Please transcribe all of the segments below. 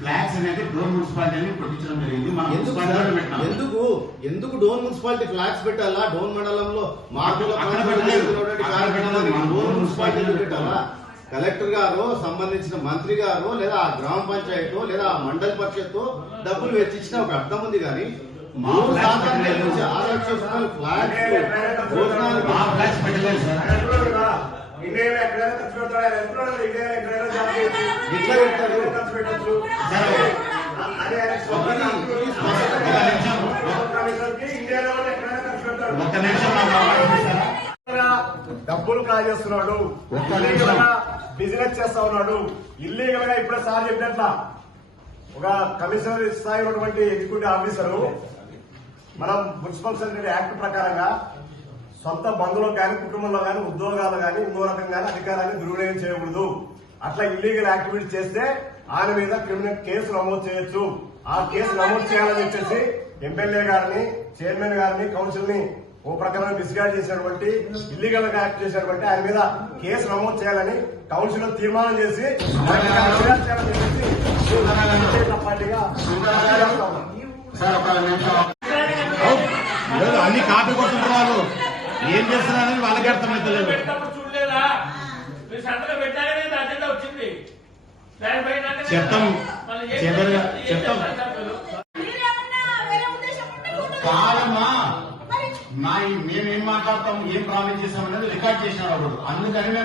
Flags అనేది Dhone municipality పెట్టించడం జరిగింది. మనం ఎందుకు డోన్ మున్సిపాలిటీ ఫ్లాగ్స్ పెట్టాలా? డోన్ మండలంలో డోన్ మున్సిపాలిటీ పెట్టాలా? కలెక్టర్ గారు, సంబంధించిన మంత్రి గారు, లేదా ఆ గ్రామ పంచాయతీ లేదా ఆ మండల పరిషత్ డబ్బులు వెచ్చించిన ఒక అర్థం ఉంది. కానీ డబ్బులు కాజేస్తున్నాడు, బిజినెస్ చేస్తా ఉన్నాడు ఇల్లీగల్ గా. ఇప్పుడే సార్ చెప్పినట్ల ఒక కమిషనర్ స్థాయి ఉన్నటువంటి ఎగ్జిక్యూటివ్ ఆఫీసరు మనం మున్సిపల్ సెక్రటరీ యాక్ట్ ప్రకారంగా సొంత బంధువులు కానీ, కుటుంబంలో కానీ, ఉద్యోగాలు కానీ, ఇంకో రకంగా అధికారాన్ని దుర్వినియోగం చేయకూడదు. అట్లా ఇల్లీగల్ యాక్టివిటీ చేస్తే ఆయన మీద క్రిమినల్ కేసు నమోదు చేయొచ్చు. ఆ కేసు నమోదు చేయాలని చెప్పేసి ఎమ్మెల్యే గారిని, చైర్మన్ గారిని, కౌన్సిల్ ని ఓ ప్రకారం డిస్కార్డ్ చేసినటువంటి, ఇల్లీగల్ గా యాక్ట్ చేసినటువంటి ఆయన మీద కేసు నమోదు చేయాలని కౌన్సిల్ లో తీర్మానం చేసి పార్టీగా అన్ని కాపీ కొట్టుకున్నారు. ఏం చేస్తున్నారని వాళ్ళకి అర్థమైతలేదు. చెప్తాం చెప్తాం కాదమ్మా. మేమేం మాట్లాడతాం, ఏం ప్రాబ్లం చేస్తాం అనేది రికార్డ్ చేసినాడు అప్పుడు. అందుకని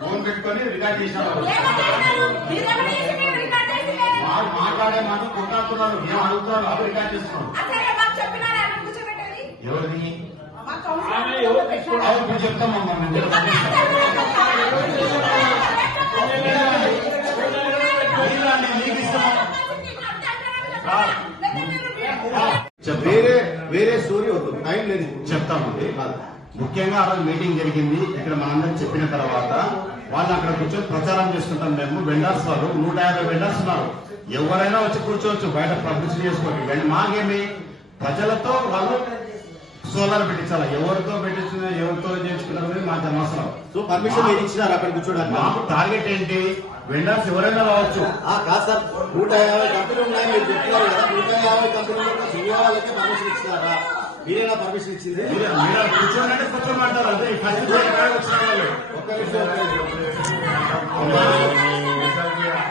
ఫోన్ పెట్టుకొని రికార్డ్ చేసినాడు. వాళ్ళు మాట్లాడే మాట కొట్టాడుతున్నారు, ఏం అడుగుతున్నారు, అవి రికార్డ్ చేస్తున్నాడు. ఎవరిని ఇప్పుడు చెప్తామమ్మా. వేరే స్టోరీ వద్దు, టైం లేదు, చెప్తామండి. ముఖ్యంగా ఆ రోజు మీటింగ్ జరిగింది. ఇక్కడ మనందరం చెప్పిన తర్వాత వాళ్ళు అక్కడ కూర్చొని ప్రచారం చేసుకుంటాం. మేము వెండర్స్ వాళ్ళు 150 వెండర్స్ ఉన్నారు. ఎవరైనా వచ్చి కూర్చోవచ్చు, బయట పబ్లిసిటీ చేసుకోవచ్చు. మాకేమి ప్రజలతో వాళ్ళు సోలార్ పెట్టించాలి. ఎవరితో పెట్టించిన, ఎవరితో చేయించుకున్నారు మాకు అనవసరం. సో పర్మిషన్ మీరు ఇచ్చినారు అక్కడ కూర్చోడానికి? మాకు టార్గెట్ ఏంటి, వెండర్స్ ఎవరైనా రావచ్చు. కాదు సార్, 150 కంపెనీలు ఉన్నాయి మీరు చెప్తున్నారు కదా. 150 కంపెనీలు సినిమా వాళ్ళకే పర్మిషన్ ఇచ్చినారా? మీరేనా పర్మిషన్ ఇచ్చింది? మీరు కూర్చోనంటే కూర్చోమంటారు. అదే ఫస్ట్ వచ్చిన వాళ్ళు ఒక్క నిమిషం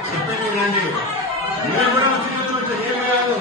చెప్పేది రండి. మీరు కూడా వచ్చి ఏం కాదు.